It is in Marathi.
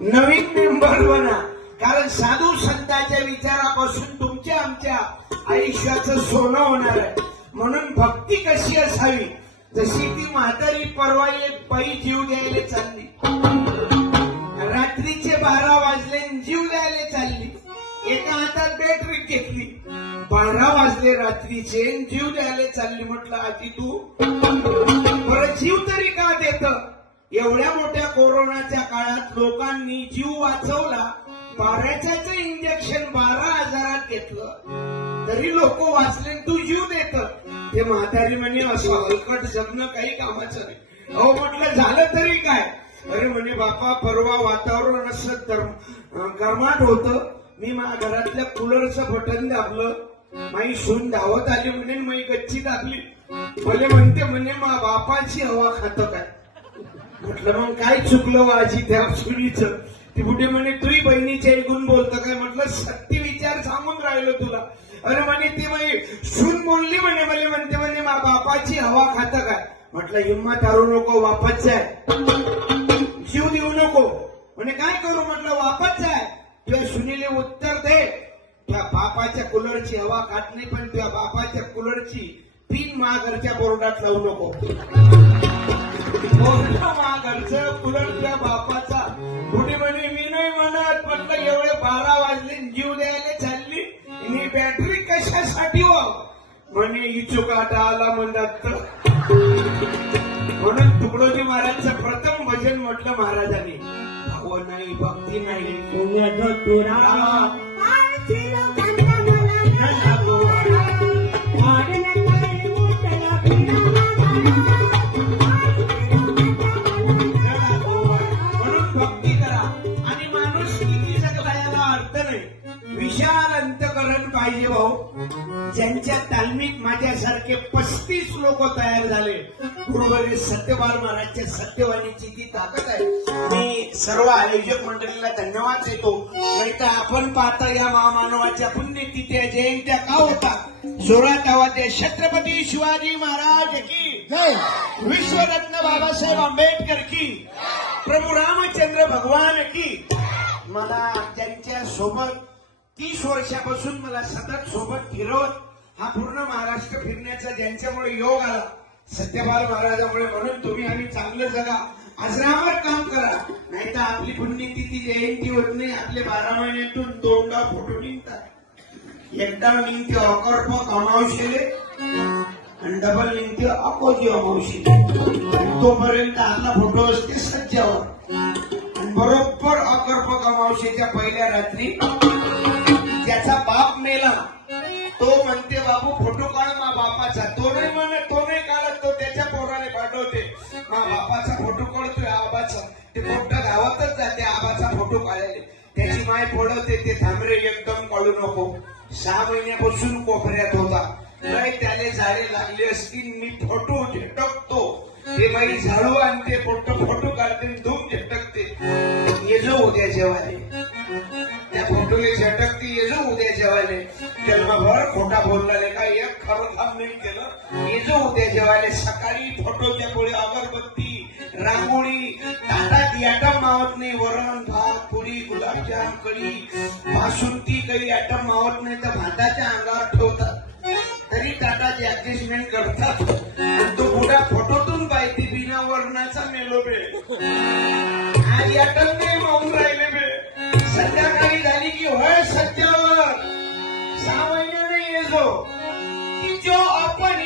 नवीन मेंबर बना, कारण साधू संतांच्या विचारापासून तुमच्या आमच्या आयुष्याचं सोनं होणार आहे. म्हणून भक्ती कशी असावी, जशी ती म्हातारी परवा एक बाई जीव द्यायला चालली. रात्रीचे 12 वाजले जीव द्यायला चालली. एका हातात बॅटरी घेतली. 12 वाजले रात्रीचे जीव द्यायला चालली. म्हटलं आजी तू बरं जीव तरी का देत? एवढ्या मोठ्या कोरोनाच्या काळात लोकांनी जीव वाचवला. 12चं इंजेक्शन 12,000 घेतलं तरी लोक वाचले, तू जीव देत. ते म्हातारी म्हणे असं हलकट जगणं काही कामाचं नाही. अहो म्हटलं झालं तरी काय? अरे म्हणे बापा परवा वातावरण असं गरमाट होतं. मी माझ्या घरातल्या कूलरचं बटन दाबलं. माई सून धावत आली म्हणे मी गच्ची दाबली. भले म्हणते म्हणे मा बापाची हवा खातं काय? म्हटलं मग काय चुकलं आजी त्या सुनीचं? ती बुढी म्हणे तुही बहिणीच्या ऐकून बोलतं काय? म्हटलं सत्य विचार सांगून राहिलो तुला. अरे म्हणे ती बाई सून बोलली म्हणे मला म्हणते म्हणे मा बापाची हवा खातं काय? म्हटलं हिंमत हारू नको, वापस आहे. जीव देऊ नको. म्हणे काय करू? म्हटलं वापस आहे. तुझ्या सुनीले उत्तर दे, तुझ्या बापाच्या कूलरची हवा खात नाही, पण तुझ्या बापाच्या कूलरची पिन महाघरच्या बोर्डात लावू नको. महाघरचं कूलर तुझ्या बापाचा. कुठे म्हणे मी नाही म्हणत. म्हटलं एवढे 12 वाजले जीव द्यायला चालली आणि बॅटरी कशासाठी हो? म्हणे इचुकाटा आला म्हणतात. म्हणून तुकडोजी महाराजचं प्रथम भजन म्हटलं महाराजांनी, भाव नाही भक्ती नाही विशाल अंतकरण पाहिजे भाऊ. ज्यांच्या तालमीत माझ्यासारखे 35 लोक तयार झाले. गुरुवर्य सत्यपाल महाराजच्या सत्यवाणीची ती ताकद आहे. मी सर्व आयोजक मंडळीला धन्यवाद देतो. नाही तर आपण पाहता या महामानवाच्या पुण्यतिथ्या जयंत्या का होतात? 16 छत्रपती शिवाजी महाराज की जय, विश्वरत्न बाबासाहेब आंबेडकर की, प्रभू रामचंद्र भगवान की. मला त्यांच्या सोबत 30 वर्षापासून मला सतत सोबत फिरवत हा पूर्ण महाराष्ट्र फिरण्याचा ज्यांच्यामुळे योग आला सत्यपाल महाराजांमुळे. म्हणून तुम्ही आम्ही चांगलं जगा, आश्रमावर काम करा. नाही तर आपली पुण्यतिथी जयंती होत नाही. आपले 12 महिन्यातून 2दा फोटो निघतात. एकदा निघते अकर्पक अमावशेले आणि डबल निघते अकोजी अमावशेले. तोपर्यंत आपला फोटो असते सज्जावर. आणि बरोबर अकर्पक अमावशेच्या पहिल्या रात्री त्याचा बाप मेला. तो म्हणते बाबू फोटो काढ मा बापाचा. तो नाही म्हणत, तो नाही काढत, तो त्याच्या पोराने पाठवते मा बापाचा फोटो काढतोय आबाचा. ते मोठं गावातच जाते आबाचा फोटो काढायला. त्याची माय पडवते ते थांबरे एकदम काढू नको. 6 महिन्यापासून कोपऱ्यात होता. नाही त्याने झाडे लागले असतील. मी फोटो झटकतो. ते बाई झाडू आणते, फोटो काढते, धूम झटकते. ये जो उद्या जेवायला त्या फोटोने झटकते. ये जो उद्या जेवायला. जन्मभर खोटा बोलला का एक खरं काम नाही केलं. ये जो उद्या जेवायला. सकाळी फोटोच्या पुढे अगरबत्ती, रांगोळी, ताटात ॲटम मावत नाही. वरण भात, पुरी, गुलाबजाम, कढी, बासुंदी काही ॲटम मावत नाही तर भाताच्या अंगावर ठेवतात. तरी ताटाची ऍडजस्टमेंट करतात. तो बुडा फोटोतून पाहिजे बिना वर्णाचा मेलो बे. आज ॲटम नाही मावून राहिले बे. संध्याकाळी झाली की होय सज्जावर 6 महिन्याने येतो की जो आपण